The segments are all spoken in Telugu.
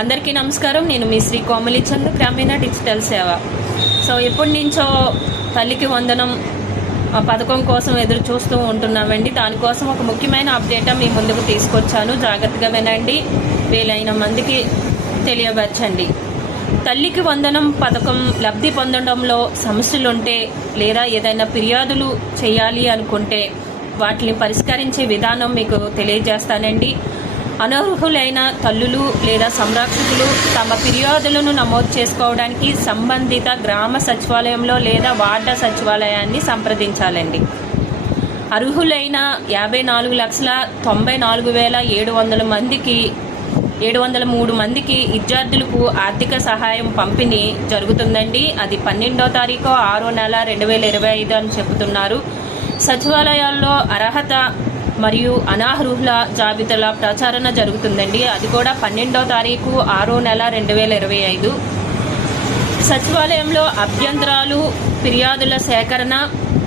అందరికీ నమస్కారం. నేను మీ శ్రీ కోమలి చంద్, గ్రామీణ డిజిటల్ సేవ. సో ఎప్పటి నుంచో తల్లికి వందనం పథకం కోసం ఎదురు చూస్తూ ఉంటున్నామండి. దానికోసం ఒక ముఖ్యమైన అప్డేట్ మీ ముందుకు తీసుకొచ్చాను. జాగ్రత్తగా వినండి, వీలైన మందికి తెలియపరచండి. తల్లికి వందనం పథకం లబ్ధి పొందడంలో సమస్యలుంటే లేదా ఏదైనా ఫిర్యాదులు చేయాలి అనుకుంటే వాటిని పరిష్కరించే విధానం మీకు తెలియజేస్తానండి. అనర్హులైన తల్లులు లేదా సంరక్షకులు తమ ఫిర్యాదులను నమోదు చేసుకోవడానికి సంబంధిత గ్రామ సచివాలయంలో లేదా వార్డు సచివాలయాన్ని సంప్రదించాలండి. అర్హులైన 54,94,700 మందికి 703 మందికి విద్యార్థులకు ఆర్థిక సహాయం పంపిణీ జరుగుతుందండి. అది 12వ తారీఖు 6వ నెల 2025 అని చెబుతున్నారు. సచివాలయాల్లో అర్హత మరియు అనర్హుల జాబితాల ప్రచారణ జరుగుతుందండి. అది కూడా 12వ తారీఖు 6వ నెల 2025. సచివాలయంలో అభ్యంతరాలు ఫిర్యాదుల సేకరణ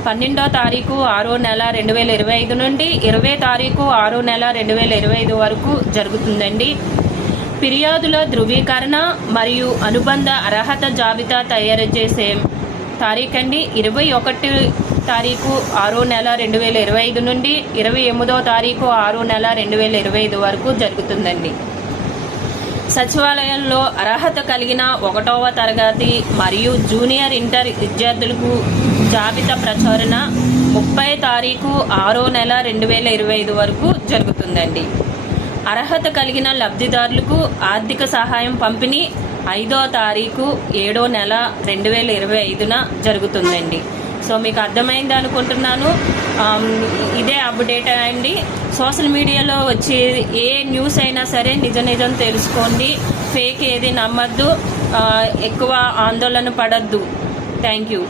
12వ తారీఖు 6వ నెల 2025 నుండి 20వ తారీఖు 6వ నెల 2025 వరకు జరుగుతుందండి. ఫిర్యాదుల ధృవీకరణ మరియు అనుబంధ అర్హత జాబితా తయారు చేసే తారీఖండి 21 తారీఖు 6వ నెల 2025 నుండి 28వ తారీఖు 6వ నెల 2025 వరకు జరుగుతుందండి. సచివాలయంలో అర్హత కలిగిన 1వ తరగతి మరియు జూనియర్ ఇంటర్ విద్యార్థులకు జాబితా ప్రచురణ 30వ తారీఖు 6వ నెల 2025 వరకు జరుగుతుందండి. అర్హత కలిగిన లబ్ధిదారులకు ఆర్థిక సహాయం పంపిణీ 5వ తారీఖు 7వ నెల 2025న జరుగుతుందండి. సో మీకు అర్థమైంది అనుకుంటున్నాను. ఇదే అప్డేట్ అండి. సోషల్ మీడియాలో వచ్చే ఏ న్యూస్ అయినా సరే నిజం తెలుసుకోండి. ఫేక్ ఏది నమ్మద్దు, ఎక్కువ ఆందోళన పడద్దు. Thank you.